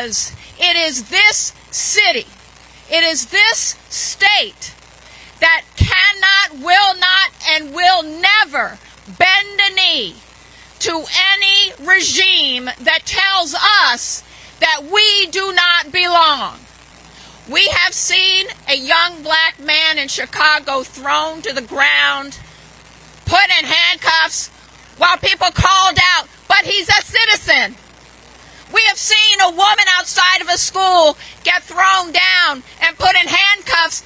because it is this city, it is this state that cannot, will not, and will never bend a knee to any regime that tells us that we do not belong. We have seen a young black man in Chicago thrown to the ground, put in handcuffs, while people called out, but he's a citizen. We have seen a woman outside of a school get thrown down and put in handcuffs.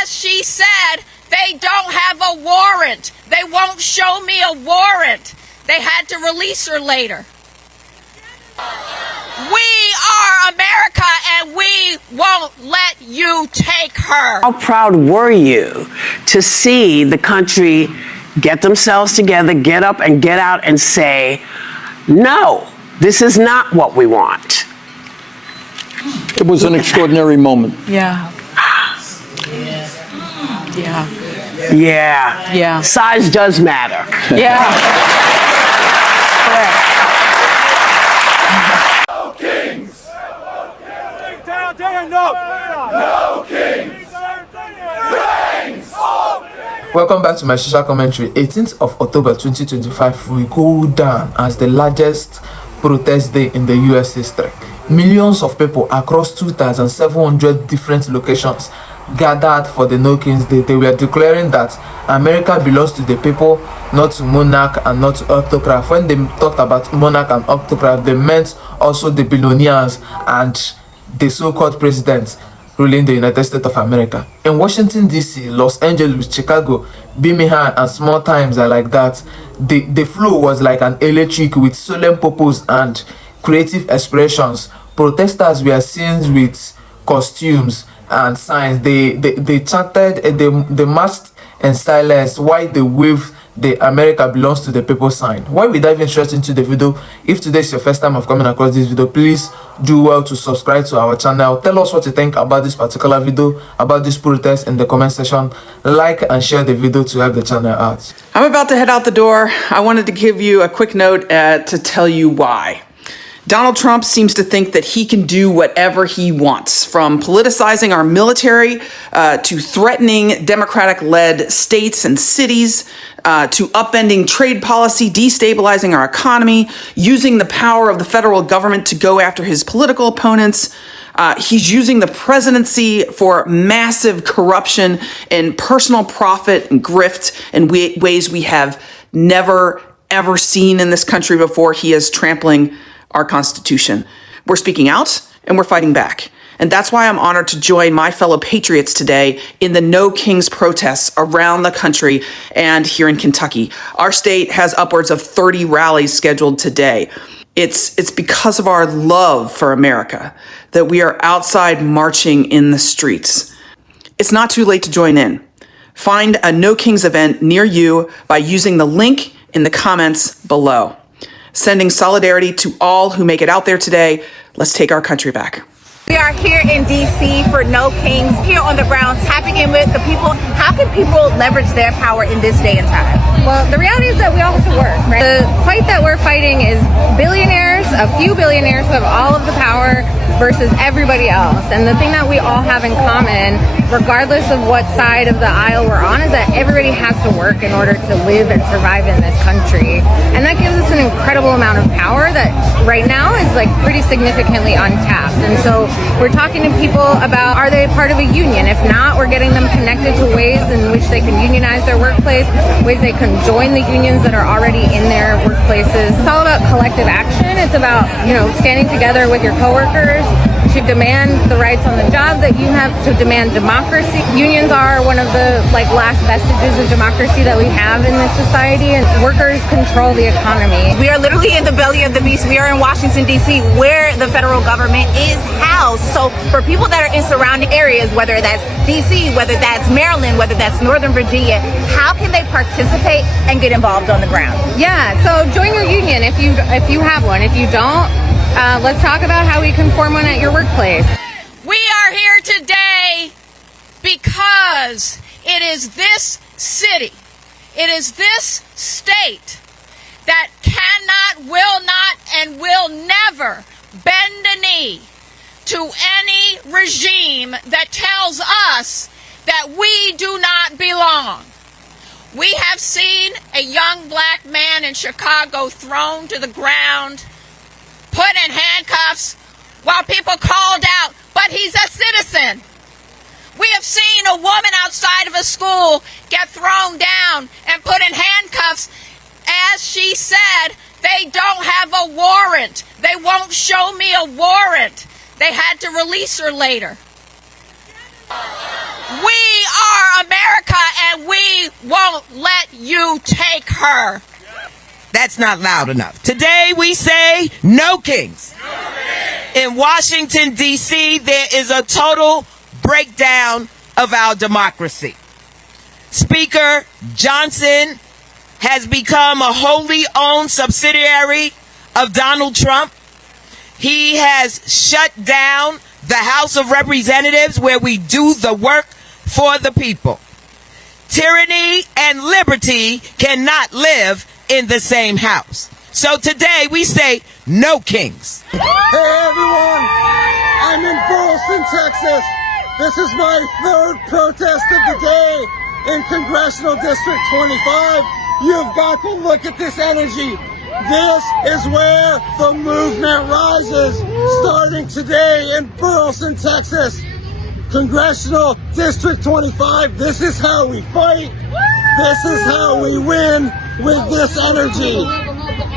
As she said, they don't have a warrant. They won't show me a warrant. They had to release her later. We are America, and we won't let you take her. How proud were you to see the country get themselves together, get up and get out and say, no, this is not what we want? It was an extraordinary moment. Yeah. Yeah. Yeah. Yeah. Size does matter. Yeah. Correct. No kings! No kings! Welcome back to my social commentary. 18th of October 2025 will go down as the largest protest day in the US history. Millions of people across 2,700 different locations gathered for the NOKING'S Day. They were declaring that America belongs to the people, not to monarch and not to autocrat. When they talked about monarch and autocrat, they meant also the billionaires and the so-called presidents ruling the United States of America. In Washington, D.C., Los Angeles, Chicago, Birmingham, and small towns are like that. The flow was like an electric with solemn purpose and creative expressions. Protesters were seen with costumes and signs. They chanted, they marched in silence while they waved the America belongs to the people sign. While we dive straight into the video, if today is your first time of coming across this video, please do well to subscribe to our channel. Tell us what you think about this particular video, about this protest in the comment section. Like and share the video to help the channel out. I'm about to head out the door. I wanted to give you a quick note to tell you why. Donald Trump seems to think that he can do whatever he wants, from politicizing our military to threatening Democratic-led states and cities, to upending trade policy, destabilizing our economy, using the power of the federal government to go after his political opponents. He's using the presidency for massive corruption and personal profit and grift in ways we have never, ever seen in this country before. He is trampling our Constitution. We're speaking out and we're fighting back. And that's why I'm honored to join my fellow patriots today in the No Kings protests around the country and here in Kentucky. Our state has upwards of 30 rallies scheduled today. It's because of our love for America that we are outside marching in the streets. It's not too late to join in. Find a No Kings event near you by using the link in the comments below. Sending solidarity to all who make it out there today. Let's take our country back. We are here in D.C. for No Kings, here on the ground, tapping in with the people. How can people leverage their power in this day and time? Well, the reality is that we all have to work, right? The fight that we're fighting is billionaires, a few billionaires who have all of the power versus everybody else. And the thing that we all have in common, regardless of what side of the aisle we're on, is that everybody has to work in order to live and survive in this country. And that gives us an incredible amount of power that right now is like pretty significantly untapped. And so we're talking to people about, are they part of a union? If not, we're getting them connected to ways in which they can unionize their workplace, ways they can join the unions that are already in their workplaces. It's all about collective action. It's about, standing together with your coworkers to demand the rights on the job that you have, to demand democracy. Unions are one of the last vestiges of democracy that we have in this society, and workers control the economy. We are literally in the belly of the beast. We are in Washington, D.C., where the federal government is housed. So for people that are in surrounding areas, whether that's D.C., whether that's Maryland, whether that's Northern Virginia, how can they participate and get involved on the ground? Yeah, so join your union if you have one. If you don't, let's talk about how we can form one at your workplace. We are here today because it is this city, it is this state that cannot, will not, and will never bend a knee us that we do not belong. We have seen a young black man in Chicago thrown to the ground, put in handcuffs, while people called out, but he's a citizen. We have seen a woman outside of a school get thrown down and put in handcuffs. As she said, they don't have a warrant. They won't show me a warrant. They had to release her later. We are America, and we won't let you take her. That's not loud enough. Today we say no kings. In Washington, D.C., there is a total breakdown of our democracy. Speaker Johnson has become a wholly owned subsidiary of Donald Trump. He has shut down the House of Representatives, where we do the work for the people. Tyranny and liberty cannot live in the same house. So today we say no kings. Hey everyone, I'm in Burleson, Texas. This is my third protest of the day in Congressional District 25. You've got to look at this energy. This is where the movement rises, starting today in Burleson, Texas. Congressional District 25, this is how we fight. This is how we win with this energy.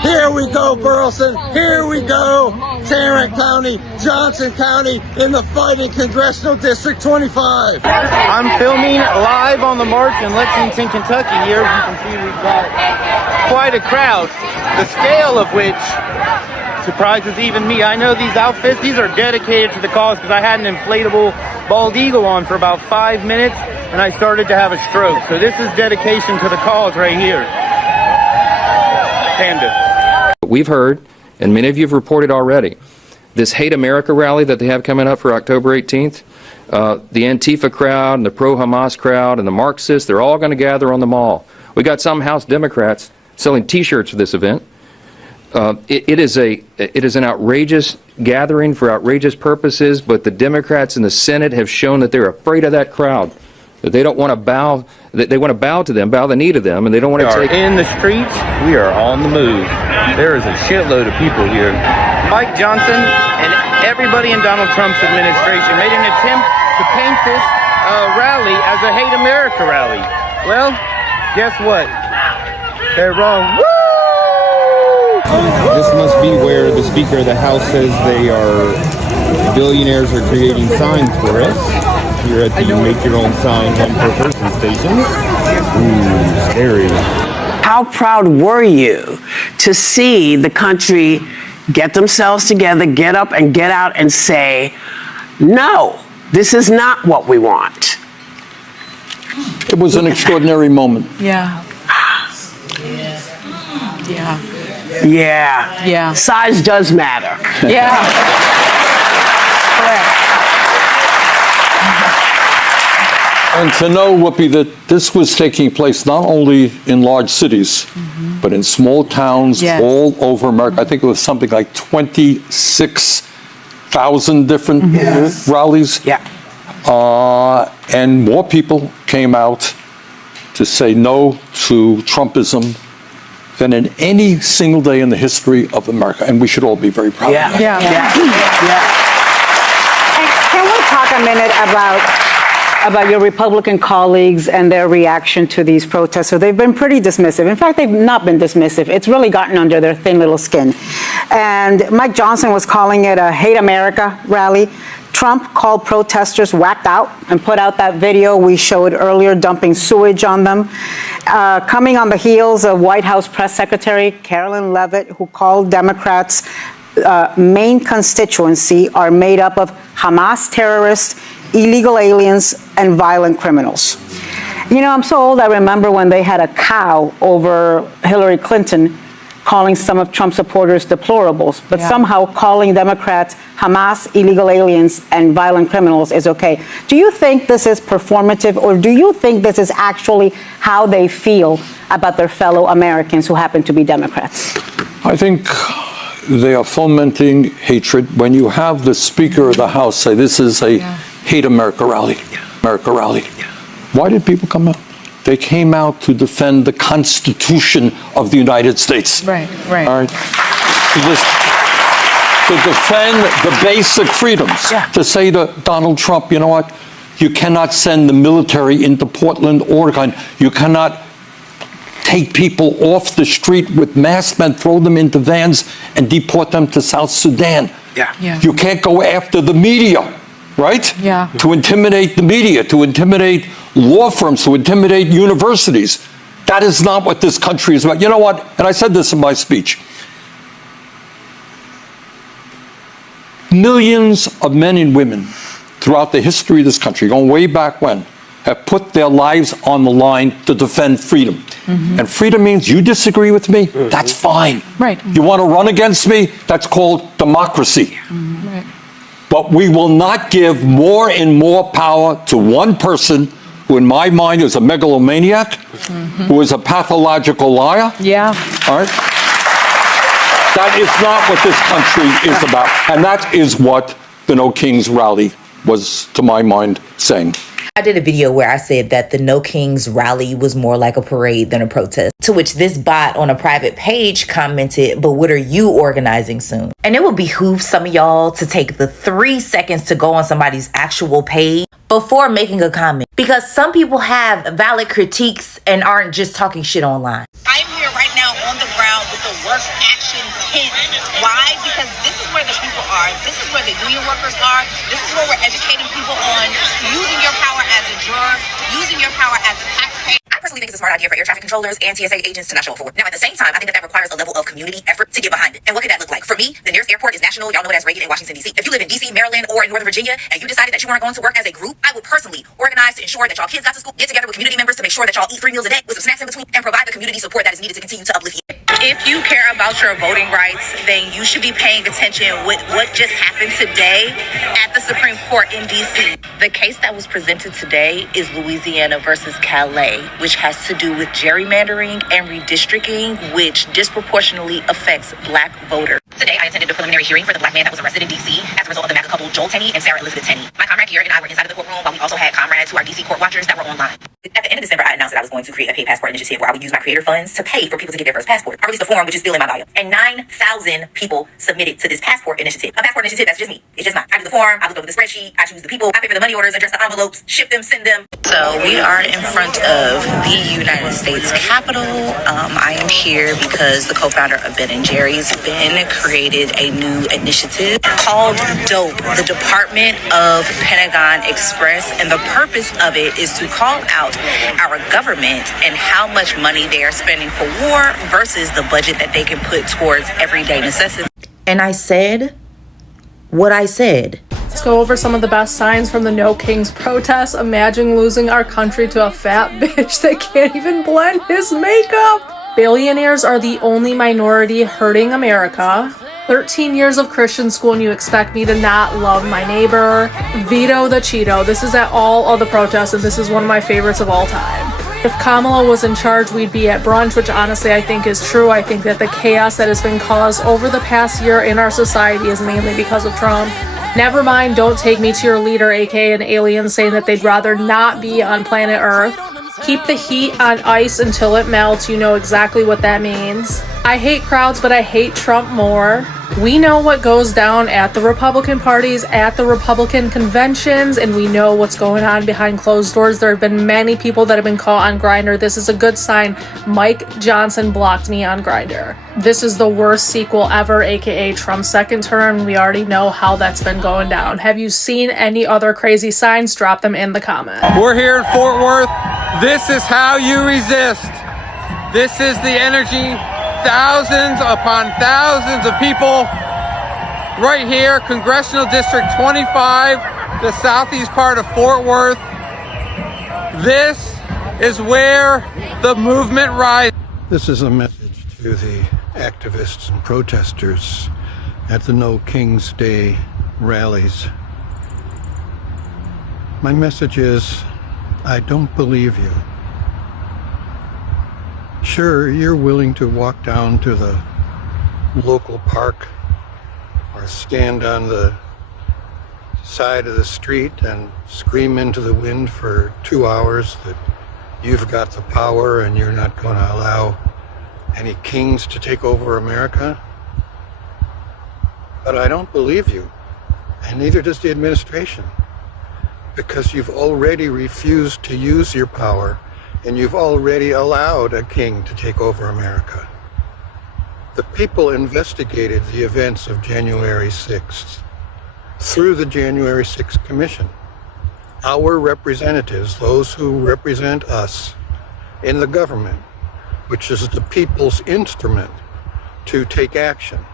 Here we go, Burleson. Here we go, Tarrant County, Johnson County, in the fight in Congressional District 25. I'm filming live on the march in Lexington, Kentucky. Here, as you can see, we've got quite a crowd, the scale of which surprises even me. I know these outfits, these are dedicated to the cause, because I had an inflatable bald eagle on for about 5 minutes, and I started to have a stroke. So this is dedication to the cause right here. Panda. We've heard, and many of you have reported already, this Hate America rally that they have coming up for October 18th. The Antifa crowd and the pro-Hamas crowd and the Marxists, they're all going to gather on the mall. We got some House Democrats selling T-shirts for this event. It is an outrageous gathering for outrageous purposes, but the Democrats in the Senate have shown that they're afraid of that crowd, that they don't want to bow, that they want to bow to them, bow the knee to them, and they don't want to take. In the streets, we are on the move. There is a shitload of people here. Mike Johnson and everybody in Donald Trump's administration made an attempt to paint this rally as a Hate America rally. Well, guess what? They're wrong. Woo! This must be where the Speaker of the House says billionaires are creating signs for us. Here at the Make Your Own Sign one per person station. Ooh, scary. How proud were you to see the country get themselves together, get up and get out and say, no, this is not what we want? It was an extraordinary moment. Yeah. Yeah. Size does matter. Yeah. Correct. And to know, Whoopi, that this was taking place not only in large cities, but in small towns all over America. I think it was something like 26,000 different rallies. Yeah. And more people came out to say no to Trumpism than in any single day in the history of America. And we should all be very proud of that. And can we talk a minute about your Republican colleagues and their reaction to these protests? So they've been pretty dismissive. In fact, they've not been dismissive. It's really gotten under their thin little skin. And Mike Johnson was calling it a Hate America rally. Trump called protesters whacked out and put out that video we showed earlier, dumping sewage on them. Coming on the heels of White House Press Secretary Carolyn Leavitt, who called Democrats' main constituency are made up of Hamas terrorists, illegal aliens, and violent criminals. You know, I'm so old, I remember when they had a cow over Hillary Clinton calling some of Trump supporters deplorables, but somehow calling Democrats Hamas, illegal aliens, and violent criminals is okay. Do you think this is performative, or do you think this is actually how they feel about their fellow Americans who happen to be Democrats? I think they are fomenting hatred. When you have the Speaker of the House say this is a Hate America rally, America rally. Why did people come out? They came out to defend the Constitution of the United States. Right. All right? To defend the basic freedoms. To say to Donald Trump, you know what? You cannot send the military into Portland, Oregon. You cannot take people off the street with masked men, throw them into vans, and deport them to South Sudan. Yeah. You can't go after the media, right? Yeah. To intimidate the media, to intimidate law firms, to intimidate universities. That is not what this country is about. You know what? And I said this in my speech. Millions of men and women throughout the history of this country, going way back when, have put their lives on the line to defend freedom. And freedom means you disagree with me, that's fine. Right. You want to run against me, that's called democracy. Right. But we will not give more and more power to one person who in my mind is a megalomaniac, who is a pathological liar. Yeah. All right? That is not what this country is about. And that is what the No Kings rally was, to my mind, saying. I did a video where I said that the No Kings rally was more like a parade than a protest, to which this bot on a private page commented, but what are you organizing soon? And it would behoove some of y'all to take the 3 seconds to go on somebody's actual page before making a comment, because some people have valid critiques and aren't just talking shit online. I'm here right now on the ground with the worst action tent. Why? Because this is where the people are. This is where the union workers are. This is where we're educating people on using your power as a juror, using your power as a taxpayer. I personally think it's a smart idea for air traffic controllers and TSA agents to not show up for work. Now, at the same time, I think that requires a level of community effort to get behind it. And what could that look like? For me, the nearest airport is National. Y'all know it as Reagan in Washington, D.C. If you live in D.C., Maryland, or in Northern Virginia, and you decided that you weren't going to work as a group, I would personally organize to ensure that y'all kids got to school, get together with community members to make sure that y'all eat 3 meals a day with some snacks in between, and provide the community support that is needed to continue to uplift you. If you care about your voting rights, then you should be paying attention with what just happened today at the Supreme Court in D.C. The case that was presented today is Louisiana versus Calais, which has to do with gerrymandering and redistricting, which disproportionately affects Black voters. Today, I attended a preliminary hearing for the Black man that was arrested in D.C. as a result of the MAGA couple Joel Tenney and Sarah Elizabeth Tenney. My comrade Garrett and I were inside of the courtroom, while we also had comrades who are D.C. court watchers that were online. At the end of December, I announced that I was going to create a paid passport initiative where I would use my creator funds to pay for people to get their first passport. I released a form, which is still in my bio. And 9,000 people submitted to this passport initiative. A passport initiative, that's just me. It's just mine. I do the form, I look over the spreadsheet, I choose the people, I pay for the money orders, address the envelopes, ship them, send them. So we are in front of the United States Capitol. I am here because the co-founder of Ben & Jerry's, Ben, created a new initiative called DOPE, the Department of Pentagon Express. And the purpose of it is to call out our government and how much money they are spending for war versus the budget that they can put towards everyday necessities. And I said what I said. Let's go over some of the best signs from the No Kings protests. Imagine losing our country to a fat bitch that can't even blend his makeup. Billionaires are the only minority hurting America. 13 years of Christian school and you expect me to not love my neighbor. Veto the Cheeto. This is at all of the protests and this is one of my favorites of all time. If Kamala was in charge, we'd be at brunch, which honestly I think is true. I think that the chaos that has been caused over the past year in our society is mainly because of Trump. Never mind, don't take me to your leader, aka an alien, saying that they'd rather not be on planet Earth. Keep the heat on ice until it melts. You know exactly what that means. I hate crowds, but I hate Trump more. We know what goes down at the Republican parties, at the Republican conventions, and we know what's going on behind closed doors. There have been many people that have been caught on Grindr. This is a good sign. Mike Johnson blocked me on Grindr. This is the worst sequel ever, aka Trump's second term. We already know how that's been going down. Have you seen any other crazy signs? Drop them in the comments. We're here in Fort Worth. This is how you resist. This is the energy. Thousands upon thousands of people right here, Congressional District 25, the southeast part of Fort Worth. This is where the movement rises. This is a message to the activists and protesters at the No King's Day rallies. My message is, I don't believe you. Sure, you're willing to walk down to the local park or stand on the side of the street and scream into the wind for 2 hours that you've got the power and you're not going to allow any kings to take over America. But I don't believe you, and neither does the administration, because you've already refused to use your power and you've already allowed a king to take over America. The people investigated the events of January 6th through the January 6th Commission. Our representatives, those who represent us in the government, which is the people's instrument to take action,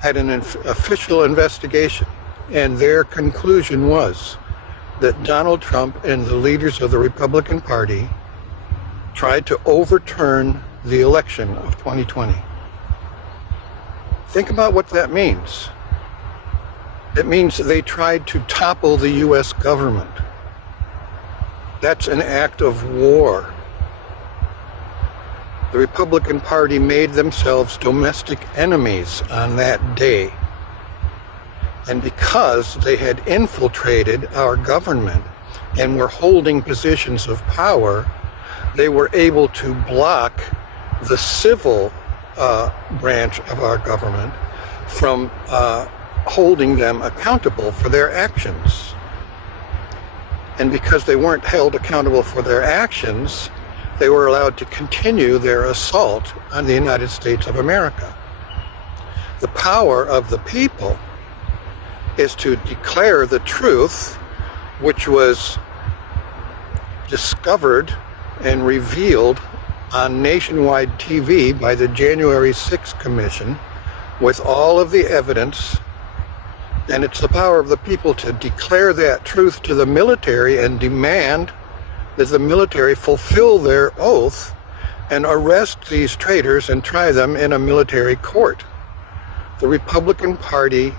had an official investigation, and their conclusion was that Donald Trump and the leaders of the Republican Party tried to overturn the election of 2020. Think about what that means. It means that they tried to topple the U.S. government. That's an act of war. The Republican Party made themselves domestic enemies on that day. And because they had infiltrated our government and were holding positions of power, they were able to block the civil branch of our government from holding them accountable for their actions. And because they weren't held accountable for their actions, they were allowed to continue their assault on the United States of America. The power of the people is to declare the truth, which was discovered and revealed on nationwide TV by the January 6th Commission with all of the evidence. And it's the power of the people to declare that truth to the military and demand that the military fulfill their oath and arrest these traitors and try them in a military court. The Republican Party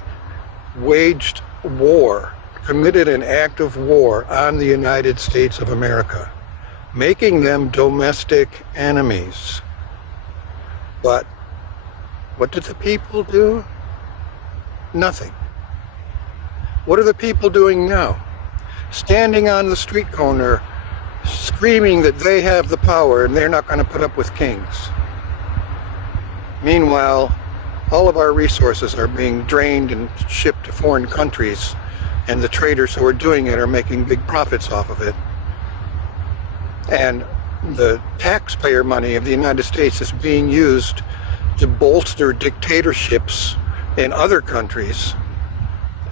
waged war, committed an act of war on the United States of America, making them domestic enemies. But what did the people do? Nothing. What are the people doing now? Standing on the street corner, screaming that they have the power and they're not going to put up with kings. Meanwhile, all of our resources are being drained and shipped to foreign countries, and the traders who are doing it are making big profits off of it. And the taxpayer money of the United States is being used to bolster dictatorships in other countries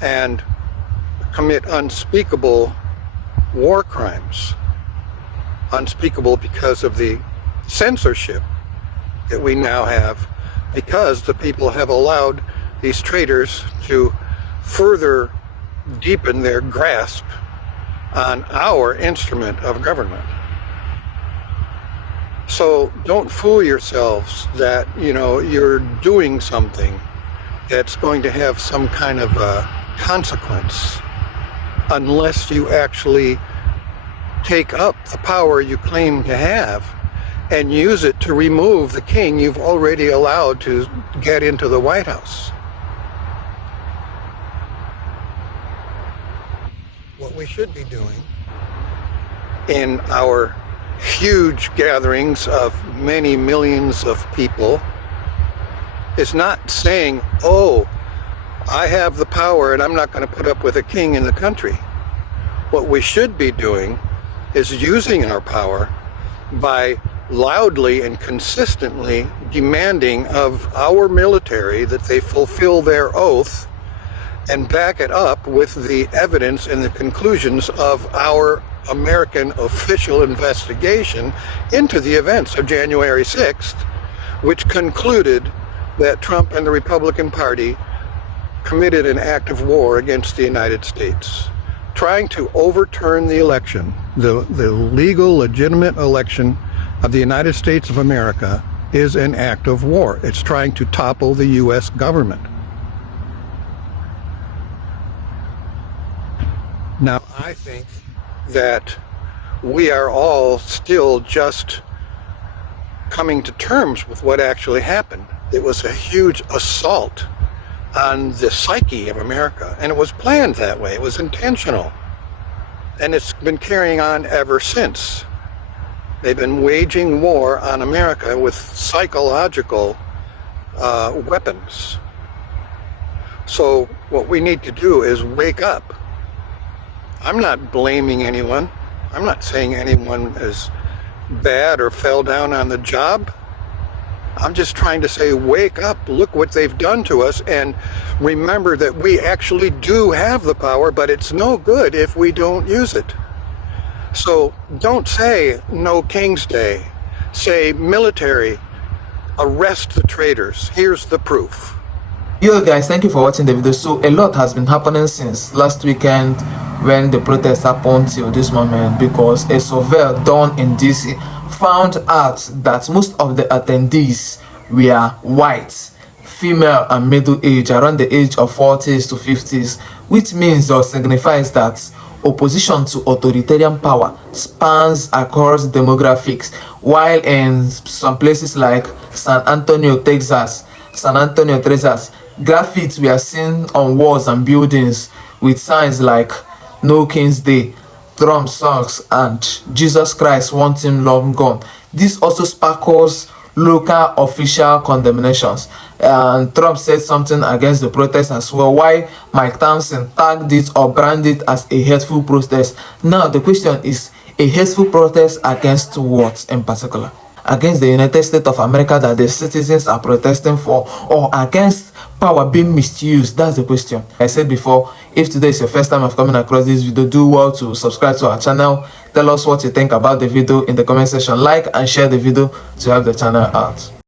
and commit unspeakable war crimes. Unspeakable because of the censorship that we now have, because the people have allowed these traitors to further deepen their grasp on our instrument of government. So don't fool yourselves that, you're doing something that's going to have some kind of a consequence unless you actually take up the power you claim to have and use it to remove the king you've already allowed to get into the White House. What we should be doing in our huge gatherings of many millions of people is not saying, oh, I have the power and I'm not going to put up with a king in the country. What we should be doing is using our power by loudly and consistently demanding of our military that they fulfill their oath and back it up with the evidence and the conclusions of our American official investigation into the events of January 6th, which concluded that Trump and the Republican Party committed an act of war against the United States, trying to overturn the election, the legal, legitimate election of the United States of America is an act of war. It's trying to topple the U.S. government. Now, I think that we are all still just coming to terms with what actually happened. It was a huge assault on the psyche of America. And it was planned that way. It was intentional. And it's been carrying on ever since. They've been waging war on America with psychological weapons. So what we need to do is wake up. I'm not blaming anyone. I'm not saying anyone is bad or fell down on the job. I'm just trying to say, wake up, look what they've done to us, and remember that we actually do have the power, but it's no good if we don't use it. So don't say no King's Day. Say military, arrest the traitors. Here's the proof. Yo guys, thank you for watching the video. So a lot has been happening since last weekend when the protest happened till this moment, because a survey done in DC found out that most of the attendees were white, female and middle age, around the age of 40s to 50s, which means or signifies that opposition to authoritarian power spans across demographics, while in some places like San Antonio, Texas, graffiti were seen on walls and buildings with signs like No King's Day, Trump sucks, and Jesus Christ wants him long gone. This also sparkles local official condemnations. And Trump said something against the protest as well, why Mike Thompson tagged it or branded it as a hateful protest. Now the question is, a hateful protest against what in particular? Against the United States of America that the citizens are protesting for, or against power being misused? That's the question. I said before, if today is your first time of coming across this video, do well to subscribe to our channel. Tell us what you think about the video in the comment section. Like and share the video to help the channel out.